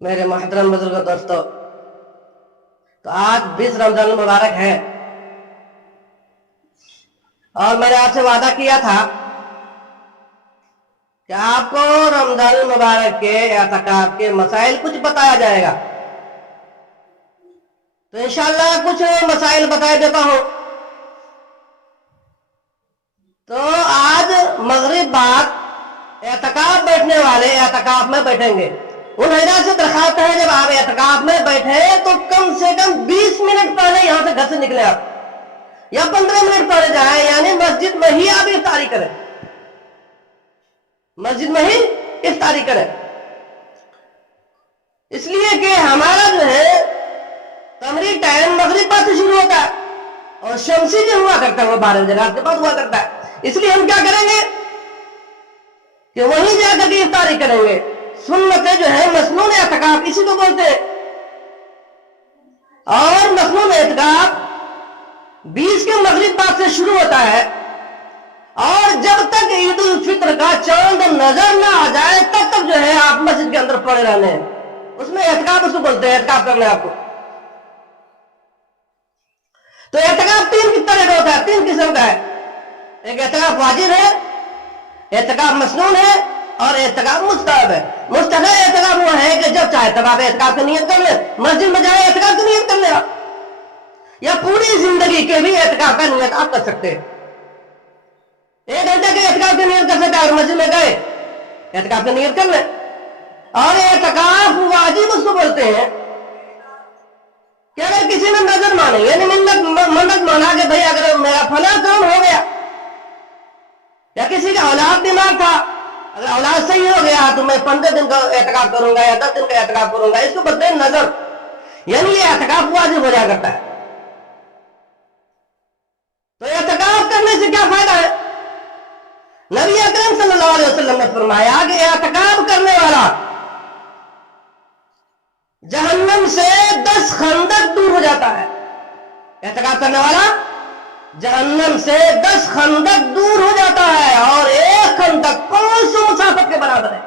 میرے محترم بزرگ دوستو، تو آج 20 رمضان المبارک ہے اور میں نے آپ سے وعدہ کیا تھا کہ آپ کو رمضان المبارک کے اعتکاف کے مسائل کچھ بتایا جائے گا۔ تو انشاءاللہ کچھ مسائل بتائے دیتا ہوں۔ تو آج مغرب بعد اعتکاف بیٹھنے والے اعتکاف میں بیٹھیں گے۔ ان حضرات سے درخواست ہے جب آپ اعتکاف میں بیٹھے تو کم سے کم 20 منٹ پہلے یہاں سے گھر سے نکلے آپ، یا 15 منٹ پہلے جائیں، یعنی مسجد میں ہی آپ افطاری کریں، مسجد میں ہی افطاری کریں۔ اس لیے کہ ہمارا جو ہے تمری ٹائم مغرب بعد سے شروع ہوتا ہے اور شمسی جو ہوا کرتا ہے وہ 12 بجے رات کے بعد ہوا کرتا ہے۔ اس لیے ہم کیا کریں گے کہ وہیں جا کر کے افطاری کریں گے۔ سنت جو ہے مسنون اعتکاف اسی کو بولتے ہیں، اور مسنون اعتکاف 20 کے مغرب بعد سے شروع ہوتا ہے، اور جب تک عید الفطر کا چاند نظر نہ آ جائے تب تک جو ہے آپ مسجد کے اندر پڑے رہنے ہیں۔ اس میں اعتکاف اس کو بولتے ہیں، اعتکاف کرنا ہے آپ کو۔ تو اعتکاف 3 طرح کا ہوتا ہے، 3 قسم کا ہے۔ ایک اعتکاف واجب ہے، اعتکاف مسنون ہے، اور اعتکاف مستحب ہے۔ مستحب اعتکاف وہ ہے کہ جب چاہے تب آپ اعتکاف کی نیت کر لیں، مسجد میں جائے اعتکاف کی نیت کر لیں آپ، یا پوری زندگی کے بھی اعتکاف کا نیت آپ کر سکتے ہیں۔ 1 گھنٹے کے اعتکاف کی نیت کر سکتے ہیں، اور مسجد میں گئے اعتکاف کی نیت کر لیں۔ اور اعتکاف واجب اس کو بولتے ہیں کہ اگر کسی نے نظر مانی، یعنی منت مانا کہ بھئی اگر میرا فلاں کام ہو گیا، یا کسی کا اولاد بیمار تھا، اگر اولاد صحیح ہو گیا تو میں 15 دن کا اعتکاف کروں گا یا 10 دن کا اعتکاف کروں گا، اس کو بولتے ہیں نظر، یعنی یہ اعتکاف واجب ہو جایا کرتا ہے۔ تو اعتکاف کرنے سے کیا فائدہ ہے؟ نبی اکرم صلی اللہ علیہ وسلم نے فرمایا کہ اعتکاف کرنے والا جہنم سے 10 خندق دور ہو جاتا ہے۔ اعتکاف کرنے والا جہنم سے 10 خندق دور ہو جاتا ہے، اور 1 خندق 500 مسافت کے برابر ہے۔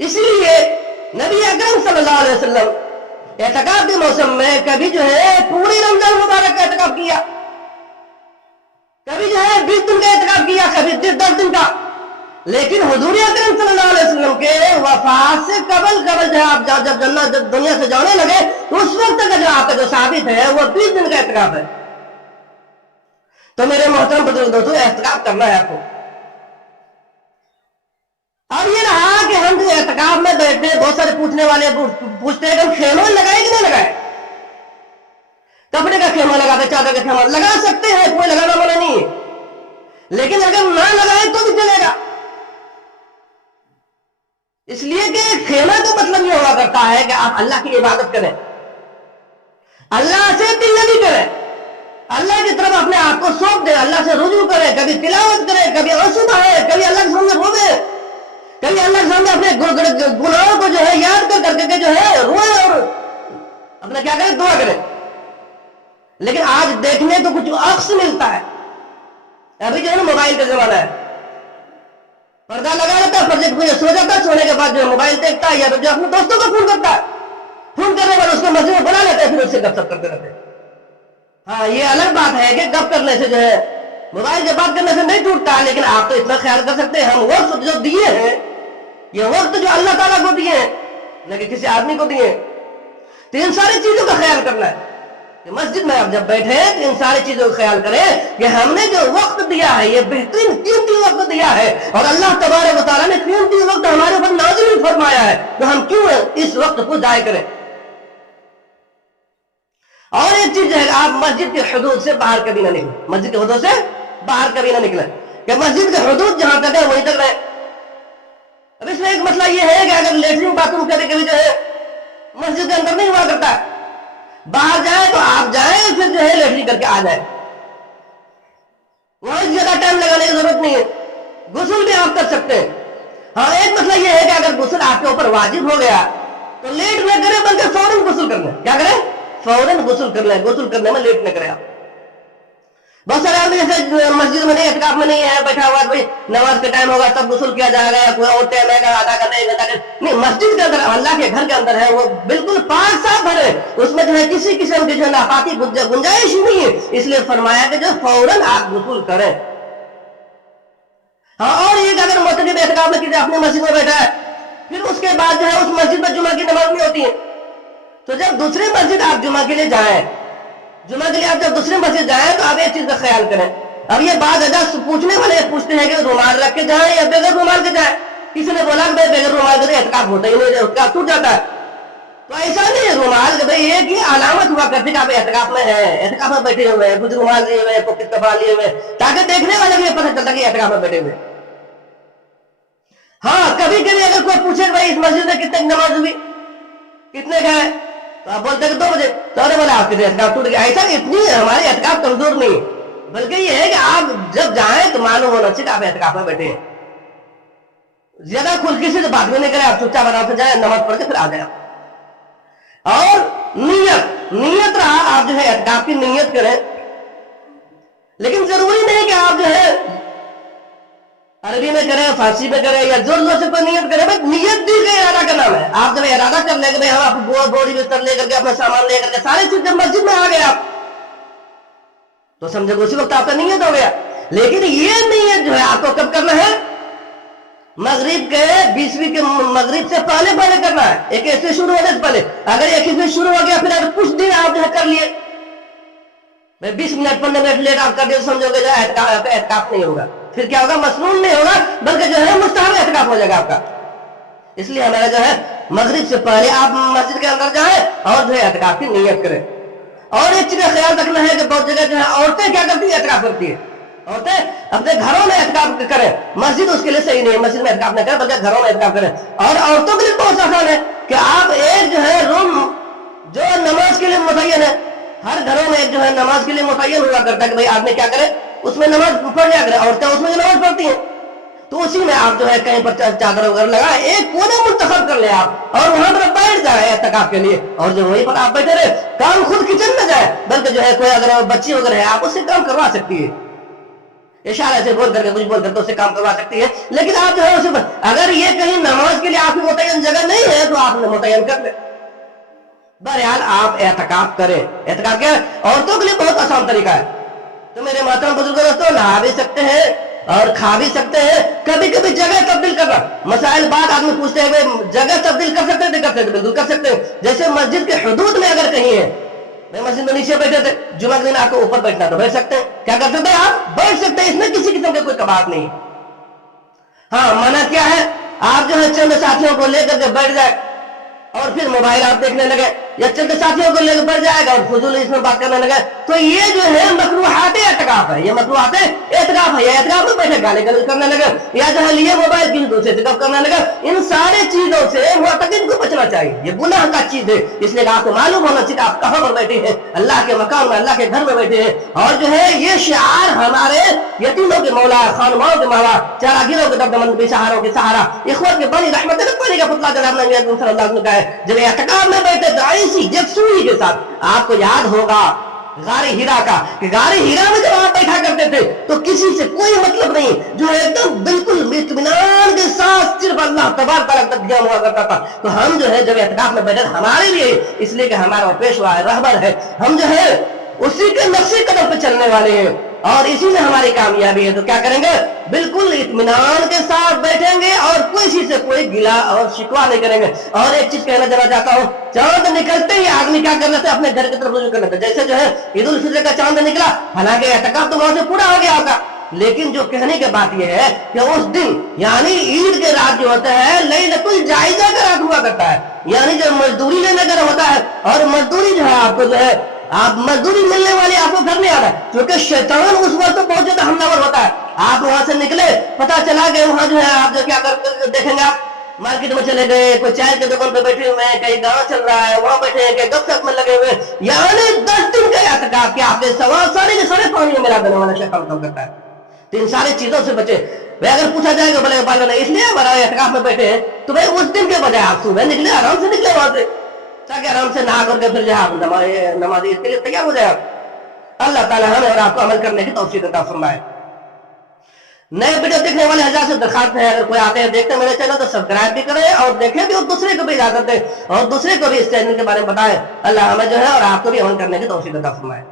اسی لیے نبی اکرم صلی اللہ علیہ وسلم اعتکاف کے موسم میں کبھی جو ہے پوری رمضان مبارک کا اعتکاف کیا، کبھی جو ہے 20 دن کا اعتکاف کیا، کبھی 10 دن کا۔ لیکن حضور اکرم صلی اللہ علیہ وسلم کے وفات سے قبل جو ہے آپ جب جنت دنیا سے جانے لگے تو اس وقت کا جو آپ کا جو ثابت ہے وہ 20 دن کا اعتکاف ہے۔ تو میرے محترم بزرگ دوستو، اعتکاف کرنا ہے آپ کو۔ اب یہ رہا کہ ہم جو اعتکاف میں بیٹھتے، بہت سارے پوچھنے والے پوچھتے ہیں کہ ہم خیمہ لگائے کہ نہیں لگائے؟ کپڑے کا خیمہ لگاتے، چادر کا خیمہ لگا سکتے ہیں، کوئی لگانا منع نہیں ہے، لیکن اگر نہ لگائے تو بھی چلے گا۔ اس لیے کہ خیمہ کا مطلب یہ ہوا کرتا ہے کہ آپ اللہ کی عبادت کریں، اللہ سے دل لگی کریں، اللہ کی طرف اپنے آپ کو سونپ دیں، اللہ سے رجوع کریں، کبھی تلاوت کریں، کبھی آنسو بہائیں، کبھی اللہ کے سامنے روئیں، کبھی اللہ کے سامنے اپنے گناہوں کو جو ہے یاد کر کے جو ہے روئیں، اور اپنا کیا کریں، دعا کریں۔ لیکن آج دیکھنے کو کچھ عکس ملتا ہے۔ ابھی جو ہے نا موبائل کا زمانہ ہے، پردہ لگا لیتا ہے، پردے کو سو جاتا ہے، سونے کے بعد جو ہے موبائل دیکھتا ہے، یا جو اپنے دوستوں کو فون کرتا ہے، فون کرنے کے بعد اس کو مسجد میں بلا لیتا ہے، پھر اس سے گپ شپ کرتے رہتے ہیں۔ ہاں، یہ الگ بات ہے کہ گپ کرنے سے جو ہے موبائل سے بات کرنے سے نہیں ٹوٹتا، لیکن آپ تو اتنا خیال کر سکتے ہیں، ہم وقت جو دیے ہیں، یہ وقت جو اللہ تعالیٰ کو دیے ہیں، نہ کہ کسی آدمی کو دیے ہیں، تو ان ساری چیزوں کا خیال کرنا ہے کہ مسجد میں آپ جب بیٹھے تو ان ساری چیزوں کا خیال کریں کہ ہم نے جو وقت دیا ہے یہ بہترین قیمتی وقت دیا ہے، اور اللہ تبارک و تعالیٰ نے قیمتی وقت ہمارے اوپر نازل فرمایا ہے، تو ہم کیوں اس وقت کو ضائع کریں؟ اور ایک چیز ہے، آپ مسجد کے حدود سے باہر کبھی نہ نکلیں، مسجد کے حدود سے باہر کبھی نہ نکلیں، کہ مسجد کے حدود جہاں تک ہے وہیں تک رہیں۔ اب اس میں ایک مسئلہ یہ ہے کہ اگر لیٹرین باتھ روم کبھی کبھی جو ہے مسجد کے اندر نہیں ہوا کرتا، باہر جائیں تو آپ جائیں، پھر جو ہے لیٹرین کر کے آ جائیں، وہاں زیادہ ٹائم لگانے کی ضرورت نہیں ہے، غسل بھی آپ کر سکتے ہیں۔ ہاں، ایک مسئلہ یہ ہے کہ اگر غسل آپ کے اوپر واجب ہو گیا تو لیٹ نہ کریں، بلکہ فوراً غسل کر لیں۔ کیا کریں؟ فوراً غسل کر لیں، غسل کرنے میں لیٹ نہ کریں آپ، बहुत सारे आदमी जैसे मस्जिद में नहीं, एतकाफ में नहीं है, बैठा हुआ भाई नमाज का टाइम होगा तब गुस्ल किया जाएगा, या कोई और टाइम है आधा घंटा 1 घंटा नहीं, मस्जिद के अंदर अल्लाह के घर के अंदर है वो बिल्कुल पाक साफ घर है, उसमें जो है किसी किस्म की जो है नापाकी गुंजाइश ही नहीं है, इसलिए फरमाया कि जो फौरन आप गुस्ल करें। हाँ, और ये अगर मोतकब एतकाफ में किसी अपनी मस्जिद में बैठा है, फिर उसके बाद जो है उस मस्जिद में जुमा की नमाज नहीं होती है, तो जब दूसरी मस्जिद आप जुमा के लिए जाएं, जुमा के लिए आप जब दूसरी मस्जिद जाएं तो आप एक चीज का ख्याल करें। अब ये बात अगर पूछने वाले पूछते हैं कि रुमाल रख के जाएं या बगैर रुमाल के जाएं, किसी ने बोला भाई बगैर रुमाल के एतकाफ होता ही नहीं, एतकाफ टूट जाता है, तो ऐसा नहीं है। रुमाल के भाई एक ही अलामत हुआ करती है आप एतकाफ में है, एतकाफ में बैठे हुए हैं, कुछ रुमाल लिए हुए, पॉकेट कपड़ा लिए हुए, ताकि देखने वाले को पता चलता कि एतकाफ में बैठे हुए। हाँ, कभी कभी अगर कोई पूछे भाई इस मस्जिद में कितने की नमाज हुई, कितने का है, तो आप बोलते हैं 2 बजे, तो अरे बोला आपके एतकाफ टूट गया। ऐसा इतनी हमारे एतकाफ कमजोर नहीं, बल्कि ये है कि आप जब जाएं तो मालूम होना चाहिए आप एतकाफ में बैठे हैं। ज्यादा खुलकी से बात भी नहीं करें, आप चुपचाप आराम से जाए, नमाज पढ़ के फिर आ जाए। और नियत रहा, आप जो है एतकाफ की नियत करें, लेकिन जरूरी नहीं कि आप जो है अरबी में करें, फारसी में करें, या जोर जोर से कोई नियत करें। बस नियत दिल का इरादा का नाम है। आप जब इरादा कर लेंगे भाई हम आप बोरी बिस्तर लेकर के अपना सामान लेकर के सारी चीज जब मस्जिद में आ गए आप, तो समझे उसी वक्त आपका नियत हो गया। लेकिन ये नियत जो है आपको कब करना है, मगरिब के 20वीं के मगरिब से पहले पहले करना है, एक ऐसे शुरू होने से पहले। अगर 21 शुरू हो गया फिर अगर कुछ दिन आप जो है कर लिए, 20 मिनट 15 मिनट लेट आप कर दिए, समझोगे जो एतकाफ नहीं होगा। फिर क्या होगा, मसनून नहीं होगा, बल्कि जो है मुस्तहब एतकाफ हो जाएगा आपका। इसलिए हमारा जो है मगरिब से पहले आप मस्जिद के अंदर जाएं और जो है एतकाफ की नियत करें। और एक चीज का ख्याल रखना है कि बहुत जगह जो है औरतें क्या करती है, एतकाफ करती है। औरतें अपने घरों में एतकाफ करें, मस्जिद उसके लिए सही नहीं है, मस्जिद में एतकाफ न करें, बल्कि घरों में एतकाफ करें। और औरतों के लिए बहुत आसान है कि आप एक जो है रूम जो नमाज के लिए मुतय्यन है, हर घरों में एक जो है नमाज के लिए मुतय्यन हुआ करता है कि भाई आदमी क्या करे, उसमें नमाज पढ़ लिया करें, औरतें उसमें नमाज पढ़ती हैं, तो उसी में आप जो है कहीं पर चादर वगैरह लगा एक कोने मुंतखब कर ले आप, और वहां पर बैठ जाए एतकाफ के लिए, और जो वहीं पर आप बैठे रहे, काम खुद किचन में जाए, बल्कि जो है कोई अगर बच्ची वगैरह है आप उससे काम करवा सकती है, इशारे से बोल करके कुछ बोल करके उससे काम करवा सकती है। लेकिन आप जो है उसे अगर ये कहीं नमाज के लिए आपकी मुतय्यन जगह नहीं है तो आप मुतय्यन कर ले। बहरहाल आप एतकाफ करें। एतकाफ क्या है, औरतों के लिए बहुत आसान तरीका है। तो मेरे मोहतरम बुजुर्गों दोस्तों, नहा भी सकते हैं और खा भी सकते हैं। कभी कभी जगह तब्दील करना, मसाइल बात आदमी पूछते हैं भाई जगह तब्दील कर सकते हैं, कर सकते बिल्कुल कर सकते हैं। जैसे मस्जिद के हुदूद में अगर कहीं है, मैं मस्जिद में नीचे बैठे थे, जुमा के दिन आपको ऊपर बैठना तो बैठ सकते हैं, क्या कर सकते हैं आप, बैठ सकते हैं, इसमें किसी किस्म का कोई कबात नहीं। हाँ, मना क्या है, आप जो है चंद साथियों को लेकर के बैठ जाए और फिर मोबाइल आप देखने लगे, या चंद साथियों को लेकर बैठ जाएगा और फजूल इसमें बात करने लगे, तो ये जो है मकरूहात एतकाफ है, ये मकरूहात एतकाफ है। एतकाफ में बैठे गाली गलौज करने लगे, या जो है लिए मोबाइल किसी दूसरे से गप करने लगे, इन सारे चीजों से मुअतकिद को बचना चाहिए, ये गुनाह का चीज है। इसलिए आपको मालूम होना चाहिए आप कहां पर बैठे हैं, अल्लाह के मकान में, अल्लाह के घर में बैठे हैं। और जो है ये शिआर हमारे यतीमों के मौला, खानमाओं के मौला, चारागिरों के दर्दमंद बेसहारों के सहारा, इख्वत के बनी रहमत का पुतला जनाब नबी सल्लल्लाहु अलैहि वसल्लम का है। जब एतकाफ में बैठे तो ऐसी यकसुई के साथ, आपको याद होगा गारे हीरा का, कि गारे हीरा में जब आप बैठा करते थे तो किसी से कोई मतलब नहीं, जो है एकदम बिल्कुल इत्मीनान के साथ सिर्फ अल्लाह तबारक तआला तक ध्यान हुआ करता था। तो हम जो है जब एतकाफ में बैठे हमारे लिए, इसलिए कि हमारा पेशवा है, रहबर है, हम जो है उसी के नक्शे कदम पे चलने वाले हैं और इसी में हमारी कामयाबी है। तो क्या करेंगे, बिल्कुल इत्मीनान के साथ बैठेंगे और किसी से कोई गिला और शिकवा नहीं करेंगे। और एक चीज कहना जरा चाहता हूँ, चांद निकलते ही आदमी क्या करना था, अपने घर की तरफ रुजू करना था। जैसे जो है ईद उल फितर का चांद निकला, हालांकि एतकाफ तो वहां से पूरा हो गया आपका, लेकिन जो कहने की बात यह है कि उस दिन यानी ईद के रात जो होता है लैलतुल जायजा का रात हुआ करता है, यानी जो मजदूरी लेने का होता है, और मजदूरी जो है आपको जो है आप मजदूरी मिलने वाली आपको घर नहीं आ रहा है, क्योंकि शैतान उस वक्त तो बहुत ज्यादा हमलावर होता है। आप वहां से निकले, पता चला गए वहां जो है आप जो क्या कर देखेंगे, आप मार्केट में चले गए, कोई चाय की दुकान पे बैठे हुए हैं, कहीं गाँव चल रहा है वहां बैठे हैं, कहीं गपशप में लगे हुए, यानी 10 दिन का एतकाफ के आपके सारे के सारे पानी में मिला देने वाला शैतान काम करता है। तो इन सारी चीजों से बचे। भाई अगर पूछा जाएगा बोले बाल नहीं, इसलिए हमारा एतकाफ में बैठे हैं, तो भाई उस दिन के बजाय आप सुबह निकले, आराम से निकले वहां से, ताकि आराम से नहा करके फिर जाए आप नमाज इसके लिए तैयार हो जाए। اللہ تعالیٰ ہمیں اور آپ کو عمل کرنے کی توفیق عطا فرمائے. نئے ویڈیو دیکھنے والے حضرات سے درخواست ہے اگر کوئی آتے ہیں دیکھتے ہیں میرے چینل تو سبسکرائب بھی کریں اور دیکھیں بھی اور دوسرے کو بھی اجازت دیں اور دوسرے کو بھی اس چینل کے بارے میں بتائیں. اللہ ہمیں جو ہے اور آپ کو بھی عمل کرنے کی توفیق عطا فرمائے.